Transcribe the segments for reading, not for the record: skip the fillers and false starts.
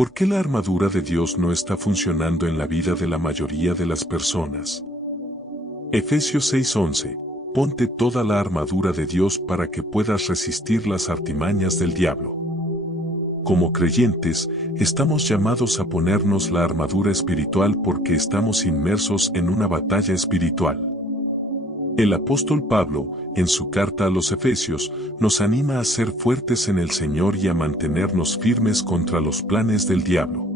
¿Por qué la armadura de Dios no está funcionando en la vida de la mayoría de las personas? Efesios 6:11. Ponte toda la armadura de Dios para que puedas resistir las artimañas del diablo. Como creyentes, estamos llamados a ponernos la armadura espiritual porque estamos inmersos en una batalla espiritual. El apóstol Pablo, en su carta a los Efesios, nos anima a ser fuertes en el Señor y a mantenernos firmes contra los planes del diablo.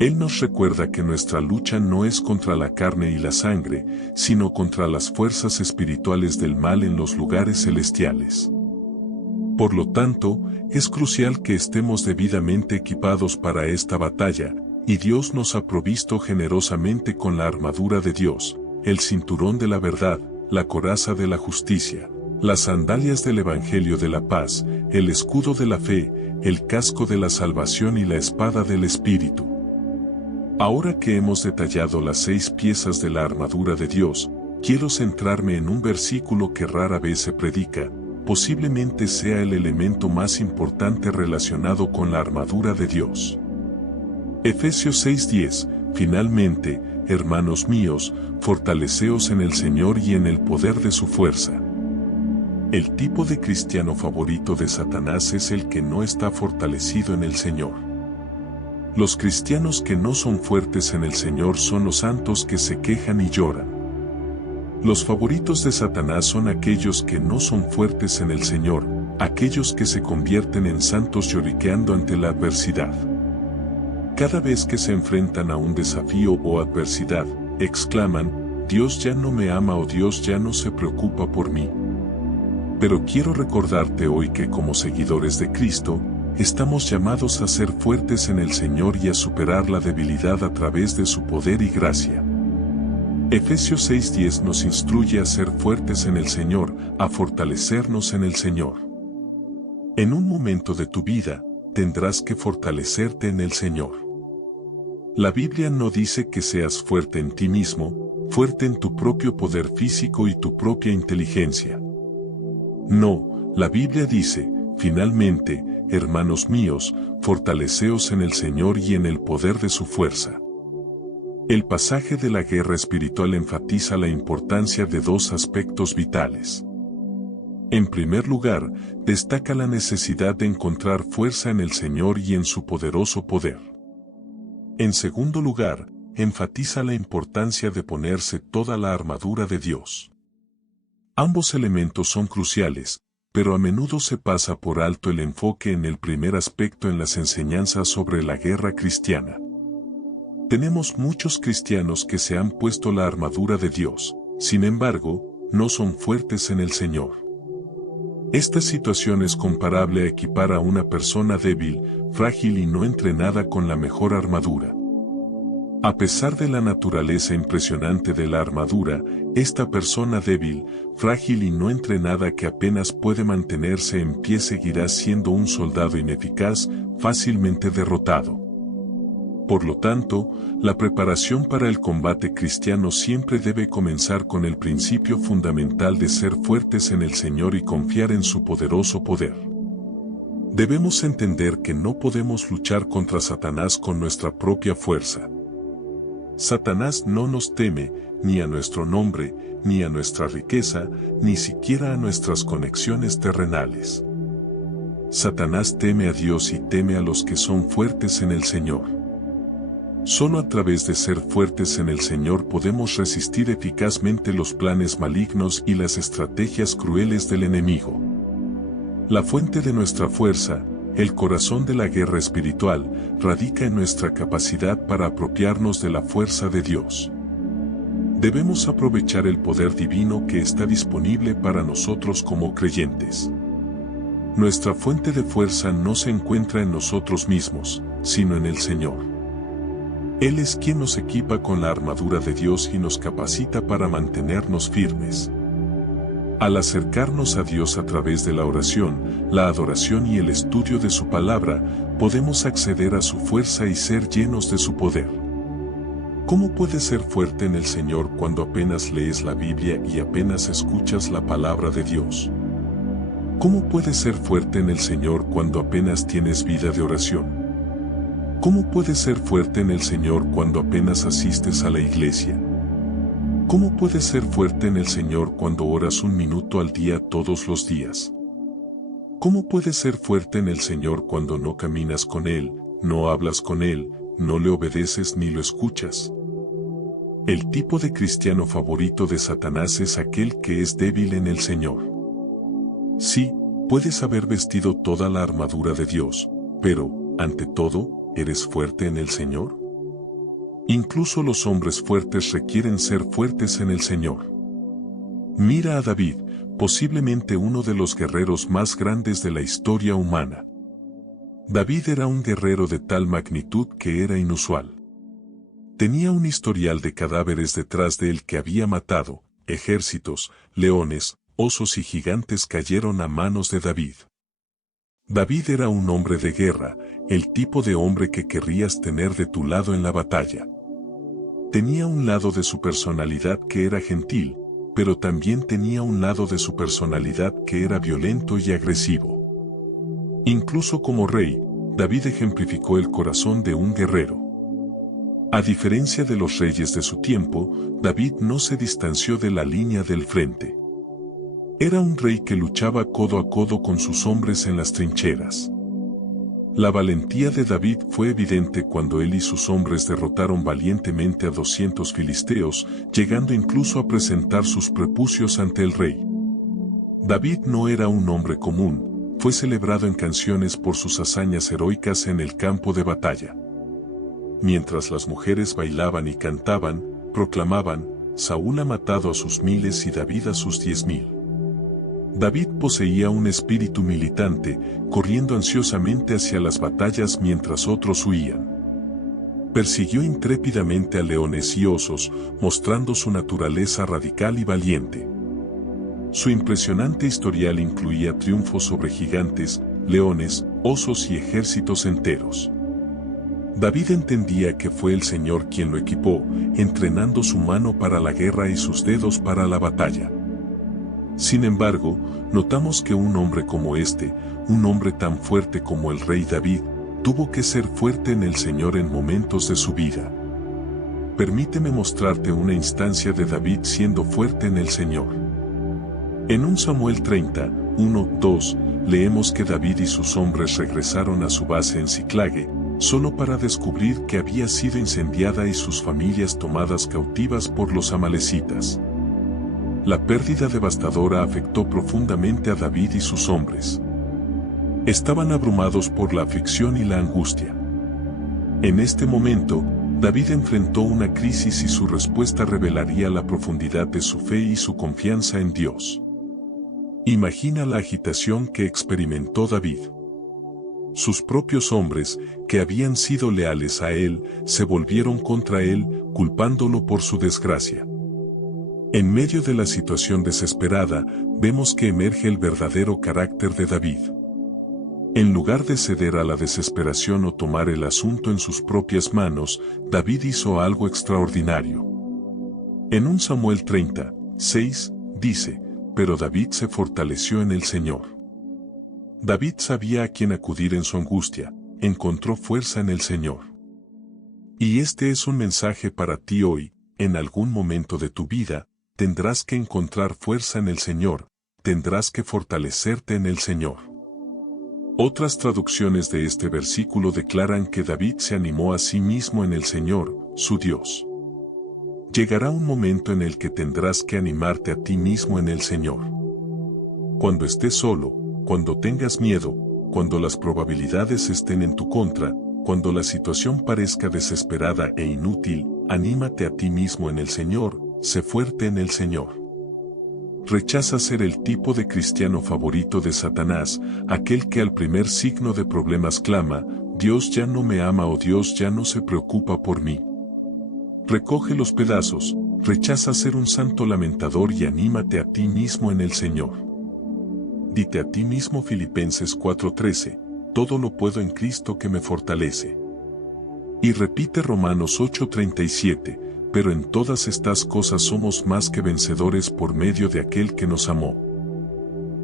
Él nos recuerda que nuestra lucha no es contra la carne y la sangre, sino contra las fuerzas espirituales del mal en los lugares celestiales. Por lo tanto, es crucial que estemos debidamente equipados para esta batalla, y Dios nos ha provisto generosamente con la armadura de Dios, el cinturón de la verdad, la coraza de la justicia, las sandalias del Evangelio de la paz, el escudo de la fe, el casco de la salvación y la espada del Espíritu. Ahora que hemos detallado las 6 piezas de la armadura de Dios, quiero centrarme en un versículo que rara vez se predica, posiblemente sea el elemento más importante relacionado con la armadura de Dios. Efesios 6:10, finalmente, hermanos míos, fortaleceos en el Señor y en el poder de su fuerza. El tipo de cristiano favorito de Satanás es el que no está fortalecido en el Señor. Los cristianos que no son fuertes en el Señor son los santos que se quejan y lloran. Los favoritos de Satanás son aquellos que no son fuertes en el Señor, aquellos que se convierten en santos lloriqueando ante la adversidad. Cada vez que se enfrentan a un desafío o adversidad, exclaman, Dios ya no me ama o Dios ya no se preocupa por mí. Pero quiero recordarte hoy que como seguidores de Cristo, estamos llamados a ser fuertes en el Señor y a superar la debilidad a través de su poder y gracia. Efesios 6:10 nos instruye a ser fuertes en el Señor, a fortalecernos en el Señor. En un momento de tu vida, tendrás que fortalecerte en el Señor. La Biblia no dice que seas fuerte en ti mismo, fuerte en tu propio poder físico y tu propia inteligencia. No, la Biblia dice, finalmente, hermanos míos, fortaleceos en el Señor y en el poder de su fuerza. El pasaje de la guerra espiritual enfatiza la importancia de 2 aspectos vitales. En primer lugar, destaca la necesidad de encontrar fuerza en el Señor y en su poderoso poder. En segundo lugar, enfatiza la importancia de ponerse toda la armadura de Dios. Ambos elementos son cruciales, pero a menudo se pasa por alto el enfoque en el primer aspecto en las enseñanzas sobre la guerra cristiana. Tenemos muchos cristianos que se han puesto la armadura de Dios, sin embargo, no son fuertes en el Señor. Esta situación es comparable a equipar a una persona débil, frágil y no entrenada con la mejor armadura. A pesar de la naturaleza impresionante de la armadura, esta persona débil, frágil y no entrenada que apenas puede mantenerse en pie seguirá siendo un soldado ineficaz, fácilmente derrotado. Por lo tanto, la preparación para el combate cristiano siempre debe comenzar con el principio fundamental de ser fuertes en el Señor y confiar en su poderoso poder. Debemos entender que no podemos luchar contra Satanás con nuestra propia fuerza. Satanás no nos teme, ni a nuestro nombre, ni a nuestra riqueza, ni siquiera a nuestras conexiones terrenales. Satanás teme a Dios y teme a los que son fuertes en el Señor. Solo a través de ser fuertes en el Señor podemos resistir eficazmente los planes malignos y las estrategias crueles del enemigo. La fuente de nuestra fuerza, el corazón de la guerra espiritual, radica en nuestra capacidad para apropiarnos de la fuerza de Dios. Debemos aprovechar el poder divino que está disponible para nosotros como creyentes. Nuestra fuente de fuerza no se encuentra en nosotros mismos, sino en el Señor. Él es quien nos equipa con la armadura de Dios y nos capacita para mantenernos firmes. Al acercarnos a Dios a través de la oración, la adoración y el estudio de su palabra, podemos acceder a su fuerza y ser llenos de su poder. ¿Cómo puedes ser fuerte en el Señor cuando apenas lees la Biblia y apenas escuchas la palabra de Dios? ¿Cómo puedes ser fuerte en el Señor cuando apenas tienes vida de oración? ¿Cómo puedes ser fuerte en el Señor cuando apenas asistes a la iglesia? ¿Cómo puedes ser fuerte en el Señor cuando oras 1 minuto al día todos los días? ¿Cómo puedes ser fuerte en el Señor cuando no caminas con Él, no hablas con Él, no le obedeces ni lo escuchas? El tipo de cristiano favorito de Satanás es aquel que es débil en el Señor. Sí, puedes haber vestido toda la armadura de Dios, pero, ante todo, ¿eres fuerte en el Señor? Incluso los hombres fuertes requieren ser fuertes en el Señor. Mira a David, posiblemente uno de los guerreros más grandes de la historia humana. David era un guerrero de tal magnitud que era inusual. Tenía un historial de cadáveres detrás de él que había matado, ejércitos, leones, osos y gigantes cayeron a manos de David. David era un hombre de guerra, el tipo de hombre que querrías tener de tu lado en la batalla. Tenía un lado de su personalidad que era gentil, pero también tenía un lado de su personalidad que era violento y agresivo. Incluso como rey, David ejemplificó el corazón de un guerrero. A diferencia de los reyes de su tiempo, David no se distanció de la línea del frente. Era un rey que luchaba codo a codo con sus hombres en las trincheras. La valentía de David fue evidente cuando él y sus hombres derrotaron valientemente a 200 filisteos, llegando incluso a presentar sus prepucios ante el rey. David no era un hombre común, fue celebrado en canciones por sus hazañas heroicas en el campo de batalla. Mientras las mujeres bailaban y cantaban, proclamaban, Saúl ha matado a sus 1000 y David a sus 10,000. David poseía un espíritu militante, corriendo ansiosamente hacia las batallas mientras otros huían. Persiguió intrépidamente a leones y osos, mostrando su naturaleza radical y valiente. Su impresionante historial incluía triunfos sobre gigantes, leones, osos y ejércitos enteros. David entendía que fue el Señor quien lo equipó, entrenando su mano para la guerra y sus dedos para la batalla. Sin embargo, notamos que un hombre como este, un hombre tan fuerte como el rey David, tuvo que ser fuerte en el Señor en momentos de su vida. Permíteme mostrarte una instancia de David siendo fuerte en el Señor. En 1 Samuel 30, 1-2, leemos que David y sus hombres regresaron a su base en Siclague, solo para descubrir que había sido incendiada y sus familias tomadas cautivas por los amalecitas. La pérdida devastadora afectó profundamente a David y sus hombres. Estaban abrumados por la aflicción y la angustia. En este momento, David enfrentó una crisis y su respuesta revelaría la profundidad de su fe y su confianza en Dios. Imagina la agitación que experimentó David. Sus propios hombres, que habían sido leales a él, se volvieron contra él, culpándolo por su desgracia. En medio de la situación desesperada, vemos que emerge el verdadero carácter de David. En lugar de ceder a la desesperación o tomar el asunto en sus propias manos, David hizo algo extraordinario. En 1 Samuel 30, 6, dice, pero David se fortaleció en el Señor. David sabía a quién acudir en su angustia, encontró fuerza en el Señor. Y este es un mensaje para ti hoy, en algún momento de tu vida, tendrás que encontrar fuerza en el Señor, tendrás que fortalecerte en el Señor. Otras traducciones de este versículo declaran que David se animó a sí mismo en el Señor, su Dios. Llegará un momento en el que tendrás que animarte a ti mismo en el Señor. Cuando estés solo, cuando tengas miedo, cuando las probabilidades estén en tu contra, cuando la situación parezca desesperada e inútil, anímate a ti mismo en el Señor, sé fuerte en el Señor. Rechaza ser el tipo de cristiano favorito de Satanás, aquel que al primer signo de problemas clama, Dios ya no me ama o Dios ya no se preocupa por mí. Recoge los pedazos, rechaza ser un santo lamentador y anímate a ti mismo en el Señor. Dite a ti mismo Filipenses 4:13, todo lo puedo en Cristo que me fortalece. Y repite Romanos 8:37, pero en todas estas cosas somos más que vencedores por medio de aquel que nos amó.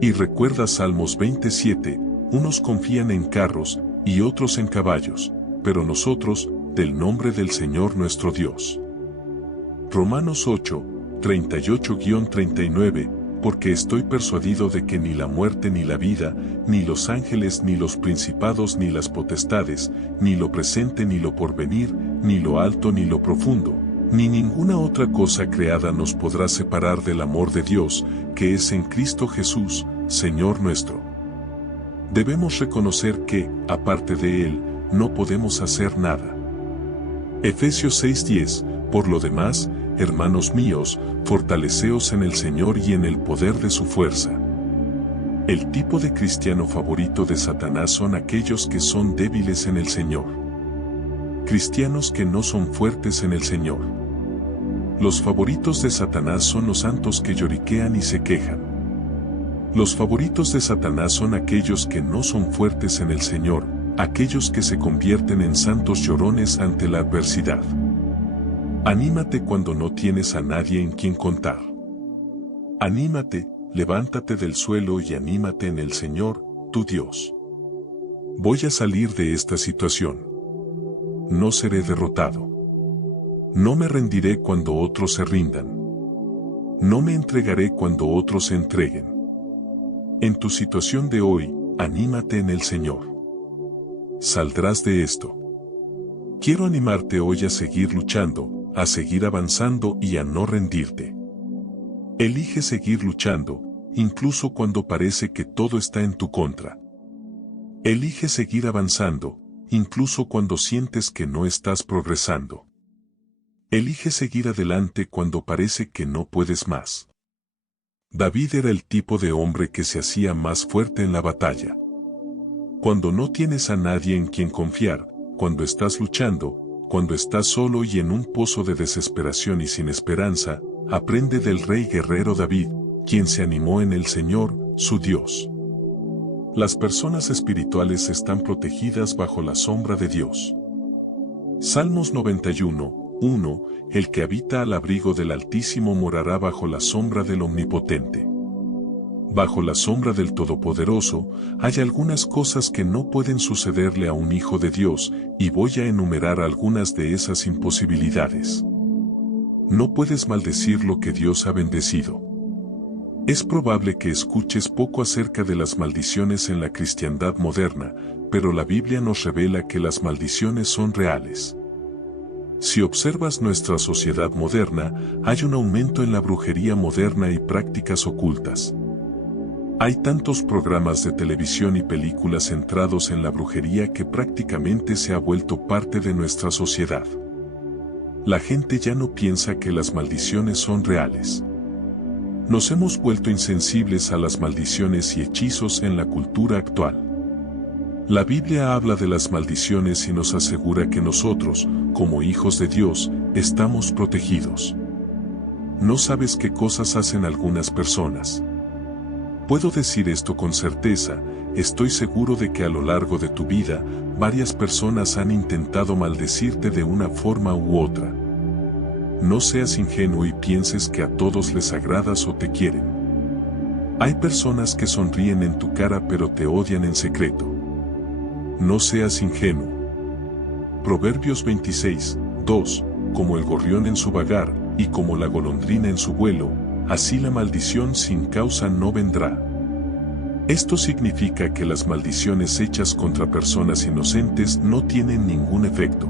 Y recuerda Salmos 27, unos confían en carros, y otros en caballos, pero nosotros, del nombre del Señor nuestro Dios. Romanos 8, 38-39, porque estoy persuadido de que ni la muerte ni la vida, ni los ángeles ni los principados ni las potestades, ni lo presente ni lo porvenir, ni lo alto ni lo profundo, ni ninguna otra cosa creada nos podrá separar del amor de Dios, que es en Cristo Jesús, Señor nuestro. Debemos reconocer que, aparte de Él, no podemos hacer nada. Efesios 6:10, por lo demás, hermanos míos, fortaleceos en el Señor y en el poder de su fuerza. El tipo de cristiano favorito de Satanás son aquellos que son débiles en el Señor. Cristianos que no son fuertes en el Señor. Los favoritos de Satanás son los santos que lloriquean y se quejan. Los favoritos de Satanás son aquellos que no son fuertes en el Señor, aquellos que se convierten en santos llorones ante la adversidad. Anímate cuando no tienes a nadie en quien contar. Anímate, levántate del suelo y anímate en el Señor, tu Dios. Voy a salir de esta situación. No seré derrotado. No me rendiré cuando otros se rindan. No me entregaré cuando otros se entreguen. En tu situación de hoy, anímate en el Señor. Saldrás de esto. Quiero animarte hoy a seguir luchando, a seguir avanzando y a no rendirte. Elige seguir luchando, incluso cuando parece que todo está en tu contra. Elige seguir avanzando, incluso cuando sientes que no estás progresando. Elige seguir adelante cuando parece que no puedes más. David era el tipo de hombre que se hacía más fuerte en la batalla. Cuando no tienes a nadie en quien confiar, cuando estás luchando, cuando estás solo y en un pozo de desesperación y sin esperanza, aprende del rey guerrero David, quien se animó en el Señor, su Dios. Las personas espirituales están protegidas bajo la sombra de Dios. Salmos 91, 1, el que habita al abrigo del Altísimo morará bajo la sombra del Omnipotente. Bajo la sombra del Todopoderoso, hay algunas cosas que no pueden sucederle a un hijo de Dios, y voy a enumerar algunas de esas imposibilidades. No puedes maldecir lo que Dios ha bendecido. Es probable que escuches poco acerca de las maldiciones en la cristiandad moderna, pero la Biblia nos revela que las maldiciones son reales. Si observas nuestra sociedad moderna, hay un aumento en la brujería moderna y prácticas ocultas. Hay tantos programas de televisión y películas centrados en la brujería que prácticamente se ha vuelto parte de nuestra sociedad. La gente ya no piensa que las maldiciones son reales. Nos hemos vuelto insensibles a las maldiciones y hechizos en la cultura actual. La Biblia habla de las maldiciones y nos asegura que nosotros, como hijos de Dios, estamos protegidos. No sabes qué cosas hacen algunas personas. Puedo decir esto con certeza, estoy seguro de que a lo largo de tu vida, varias personas han intentado maldecirte de una forma u otra. No seas ingenuo y pienses que a todos les agradas o te quieren. Hay personas que sonríen en tu cara pero te odian en secreto. No seas ingenuo. Proverbios 26, 2, como el gorrión en su vagar, y como la golondrina en su vuelo, así la maldición sin causa no vendrá. Esto significa que las maldiciones hechas contra personas inocentes no tienen ningún efecto.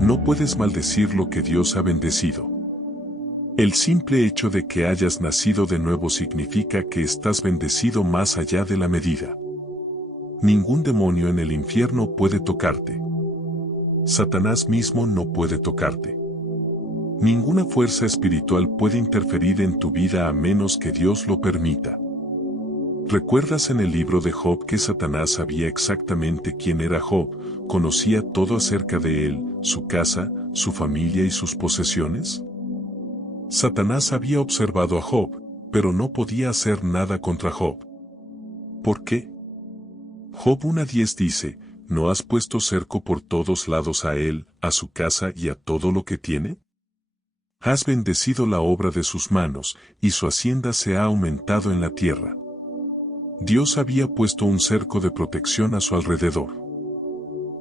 No puedes maldecir lo que Dios ha bendecido. El simple hecho de que hayas nacido de nuevo significa que estás bendecido más allá de la medida. Ningún demonio en el infierno puede tocarte. Satanás mismo no puede tocarte. Ninguna fuerza espiritual puede interferir en tu vida a menos que Dios lo permita. ¿Recuerdas en el libro de Job que Satanás sabía exactamente quién era Job, conocía todo acerca de él, su casa, su familia y sus posesiones? Satanás había observado a Job, pero no podía hacer nada contra Job. ¿Por qué? Job 1:10 dice, ¿no has puesto cerco por todos lados a él, a su casa y a todo lo que tiene? Has bendecido la obra de sus manos, y su hacienda se ha aumentado en la tierra. Dios había puesto un cerco de protección a su alrededor.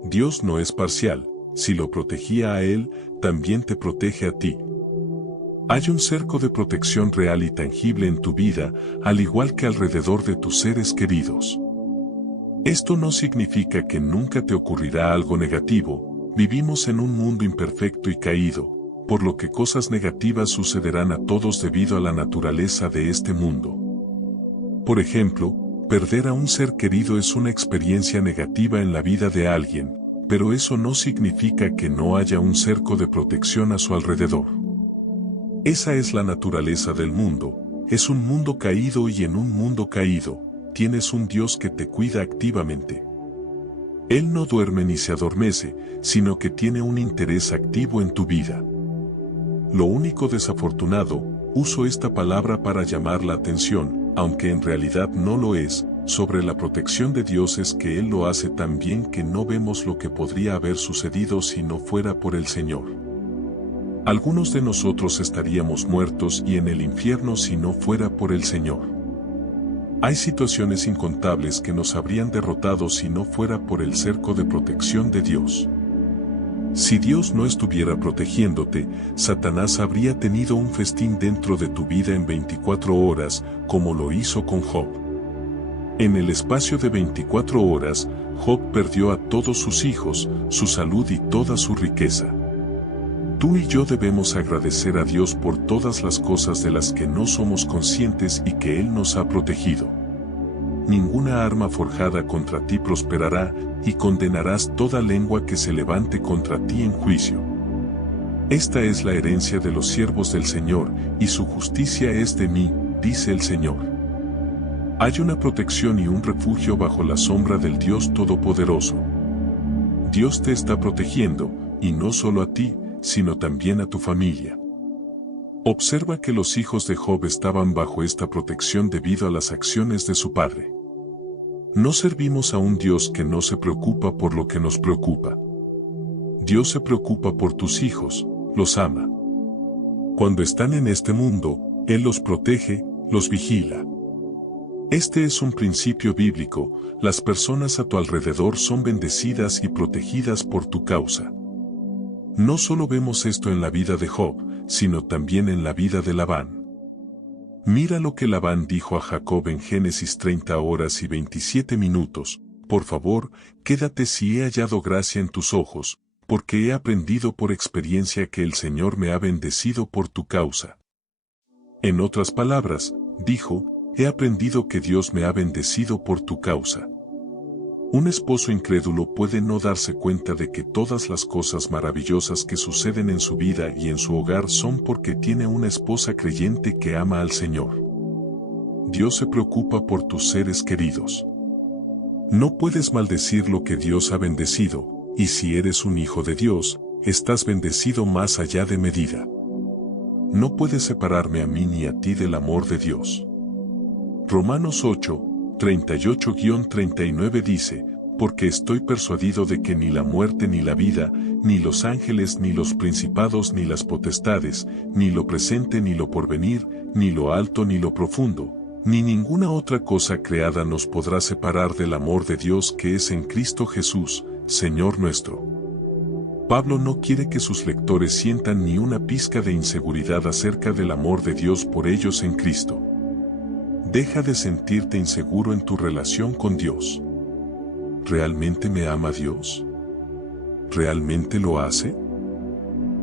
Dios no es parcial, si lo protegía a él, también te protege a ti. Hay un cerco de protección real y tangible en tu vida, al igual que alrededor de tus seres queridos. Esto no significa que nunca te ocurrirá algo negativo, vivimos en un mundo imperfecto y caído, por lo que cosas negativas sucederán a todos debido a la naturaleza de este mundo. Por ejemplo, perder a un ser querido es una experiencia negativa en la vida de alguien, pero eso no significa que no haya un cerco de protección a su alrededor. Esa es la naturaleza del mundo, es un mundo caído y en un mundo caído, tienes un Dios que te cuida activamente. Él no duerme ni se adormece, sino que tiene un interés activo en tu vida. Lo único desafortunado, uso esta palabra para llamar la atención, aunque en realidad no lo es, sobre la protección de Dios es que Él lo hace tan bien que no vemos lo que podría haber sucedido si no fuera por el Señor. Algunos de nosotros estaríamos muertos y en el infierno si no fuera por el Señor. Hay situaciones incontables que nos habrían derrotado si no fuera por el cerco de protección de Dios. Si Dios no estuviera protegiéndote, Satanás habría tenido un festín dentro de tu vida en 24 horas, como lo hizo con Job. En el espacio de 24 horas, Job perdió a todos sus hijos, su salud y toda su riqueza. Tú y yo debemos agradecer a Dios por todas las cosas de las que no somos conscientes y que Él nos ha protegido. Ninguna arma forjada contra ti prosperará, y condenarás toda lengua que se levante contra ti en juicio. Esta es la herencia de los siervos del Señor, y su justicia es de mí, dice el Señor. Hay una protección y un refugio bajo la sombra del Dios Todopoderoso. Dios te está protegiendo, y no solo a ti, sino también a tu familia. Observa que los hijos de Job estaban bajo esta protección debido a las acciones de su padre. No servimos a un Dios que no se preocupa por lo que nos preocupa. Dios se preocupa por tus hijos, los ama. Cuando están en este mundo, Él los protege, los vigila. Este es un principio bíblico, las personas a tu alrededor son bendecidas y protegidas por tu causa. No solo vemos esto en la vida de Job, sino también en la vida de Labán. Mira lo que Labán dijo a Jacob en Génesis 30 horas y 27 minutos, por favor, quédate si he hallado gracia en tus ojos, porque he aprendido por experiencia que el Señor me ha bendecido por tu causa. En otras palabras, dijo, he aprendido que Dios me ha bendecido por tu causa. Un esposo incrédulo puede no darse cuenta de que todas las cosas maravillosas que suceden en su vida y en su hogar son porque tiene una esposa creyente que ama al Señor. Dios se preocupa por tus seres queridos. No puedes maldecir lo que Dios ha bendecido, y si eres un hijo de Dios, estás bendecido más allá de medida. No puedes separarme a mí ni a ti del amor de Dios. Romanos 8, 38-39 dice, porque estoy persuadido de que ni la muerte ni la vida, ni los ángeles ni los principados ni las potestades, ni lo presente ni lo porvenir, ni lo alto ni lo profundo, ni ninguna otra cosa creada nos podrá separar del amor de Dios que es en Cristo Jesús, Señor nuestro. Pablo no quiere que sus lectores sientan ni una pizca de inseguridad acerca del amor de Dios por ellos en Cristo. Deja de sentirte inseguro en tu relación con Dios. ¿Realmente me ama Dios? ¿Realmente lo hace?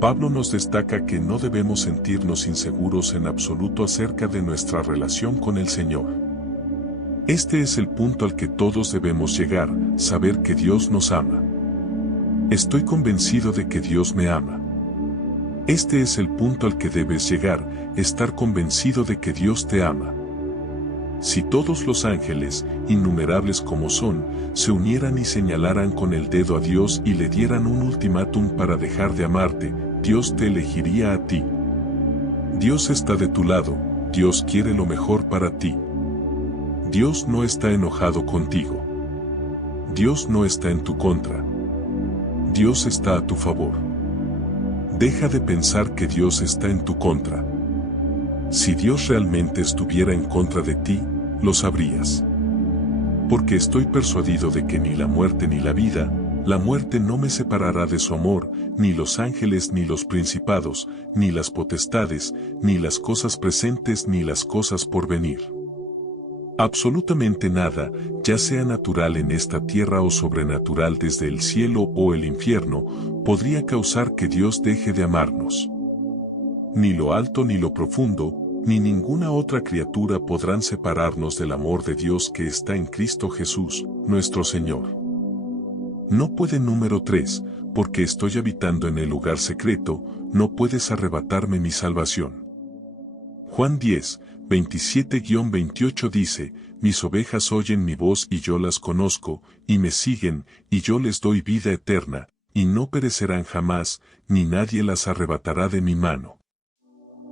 Pablo nos destaca que no debemos sentirnos inseguros en absoluto acerca de nuestra relación con el Señor. Este es el punto al que todos debemos llegar, saber que Dios nos ama. Estoy convencido de que Dios me ama. Este es el punto al que debes llegar, estar convencido de que Dios te ama. Si todos los ángeles, innumerables como son, se unieran y señalaran con el dedo a Dios y le dieran un ultimátum para dejar de amarte, Dios te elegiría a ti. Dios está de tu lado, Dios quiere lo mejor para ti. Dios no está enojado contigo. Dios no está en tu contra. Dios está a tu favor. Deja de pensar que Dios está en tu contra. Si Dios realmente estuviera en contra de ti, lo sabrías. Porque estoy persuadido de que ni la muerte ni la vida, La muerte no me separará de su amor, ni los ángeles ni los principados, ni las potestades, ni las cosas presentes ni las cosas por venir. Absolutamente nada, ya sea natural en esta tierra o sobrenatural desde el cielo o el infierno, podría causar que Dios deje de amarnos. Ni lo alto ni lo profundo, ni ninguna otra criatura podrán separarnos del amor de Dios que está en Cristo Jesús, nuestro Señor. No puede. Número 3, porque estoy habitando en el lugar secreto, no puedes arrebatarme mi salvación. Juan 10, 27-28 dice, mis ovejas oyen mi voz y yo las conozco, y me siguen, y yo les doy vida eterna, y no perecerán jamás, ni nadie las arrebatará de mi mano.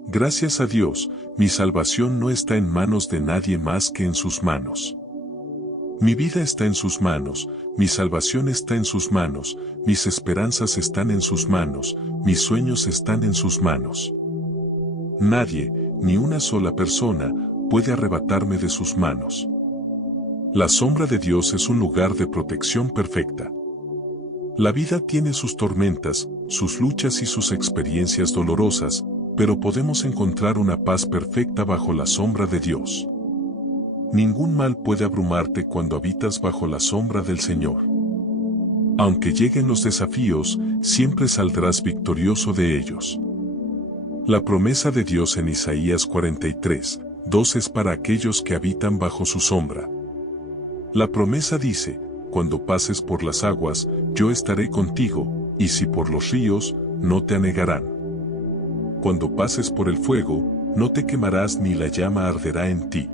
Gracias a Dios, mi salvación no está en manos de nadie más que en sus manos. Mi vida está en sus manos, mi salvación está en sus manos, mis esperanzas están en sus manos, mis sueños están en sus manos. Nadie, ni una sola persona, puede arrebatarme de sus manos. La sombra de Dios es un lugar de protección perfecta. La vida tiene sus tormentas, sus luchas y sus experiencias dolorosas, pero podemos encontrar una paz perfecta bajo la sombra de Dios. Ningún mal puede abrumarte cuando habitas bajo la sombra del Señor. Aunque lleguen los desafíos, siempre saldrás victorioso de ellos. La promesa de Dios en Isaías 43, 2 es para aquellos que habitan bajo su sombra. La promesa dice, cuando pases por las aguas, yo estaré contigo, y si por los ríos, no te anegarán. Cuando pases por el fuego, no te quemarás ni la llama arderá en ti.